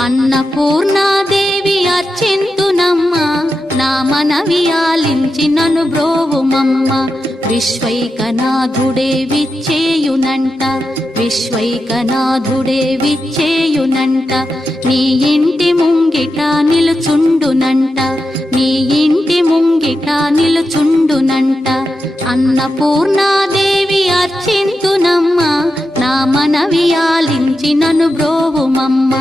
అన్నపూర్ణాదేవి అర్చింతునమ్మ, నా మనవి ఆలించి నను బ్రోవుమమ్మ. విశ్వైకనాథుడే విచ్చేయునంట, విశ్వైకనాథుడే విచ్చేయునంట. నీ ఇంటి ముంగిట నిలుచుండునంట, నీ ఇంటి ముంగిట నిలుచుండునంట. అన్నపూర్ణాదేవి అర్చింతునమ్మ, నా మనవి ఆలించి నను బ్రోవుమమ్మ.